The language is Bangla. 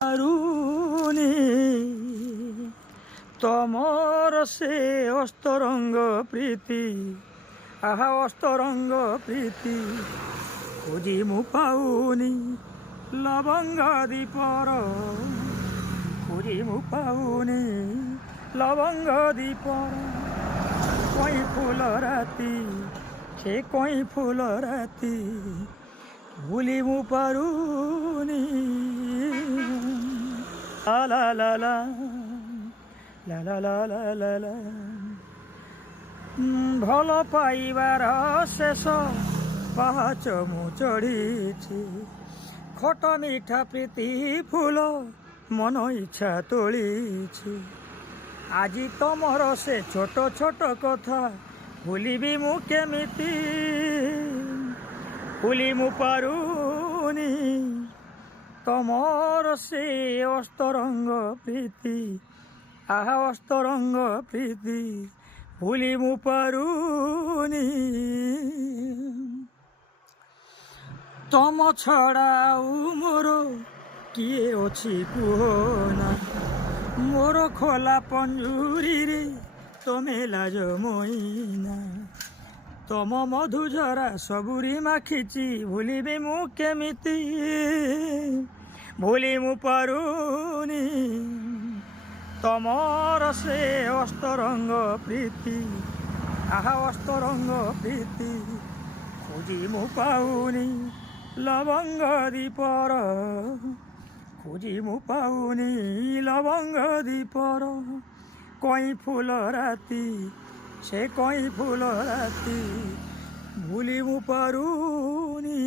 পারুনি তমর সে অস্তরঙ্গ প্রীতি আহা অস্তরঙ্গ প্রীতি খুঁজি মু পাউনি লবঙ্গ দীপর খুঁজি মু পাউনি লবঙ্গ দীপর কই ফুল রাতি সে কই ফুল রাতি ভুলি মু পারুনি লা লা লা লা লা লা লা লা লা ଭଲ ପାଇବାର ଶେଷ ପାହାଚ ମୁଁ ଚଢ଼ିଛି ଖଟ ମିଠା ପ୍ରୀତି ଫୁଲ ମନ ଇଚ୍ଛା ତୋଳିଛି ଆଜି ତମର ସେ ଛୋଟ ଛୋଟ କଥା ଭୁଲିବି ମୁଁ କେମିତି ଭୁଲି ମୁଁ ପାରୁନି ତମର ସେ ଅସ୍ତରଙ୍ଗ ପ୍ରୀତି ଆହା ଅସ୍ତରଙ୍ଗ ପ୍ରୀତି ଭୁଲି ମୁଁ ପାରୁନି ତମ ଛଡ଼ା ଆଉ ମୋର କିଏ ଅଛି କୁହ ନା ମୋର ଖୋଲା ପଞ୍ଜୁରୀରେ ତମେ ଲାଜ ମଇନା ତମ ମଧୁଝରା ସବୁରି ମାଖିଛି ଭୁଲିବି ମୁଁ କେମିତି ଭୁଲି ମୁଁ ପାରୁନି ତମର ସେ ଅସ୍ତରଙ୍ଗ ପ୍ରୀତି ଆହା ଅସ୍ତରଙ୍ଗ ପ୍ରୀତି ଖୋଜି ମୁଁ ପାଉନି ଲବଙ୍ଗ ଦୀପର ଖୋଜି ମୁଁ ପାଉନି ଲବଙ୍ଗ ଦୀପର କଇଁ ଫୁଲ ରାତି ସେ କଇଁ ଫୁଲ ରାତି ଭୁଲି ମୁଁ ପାରୁନି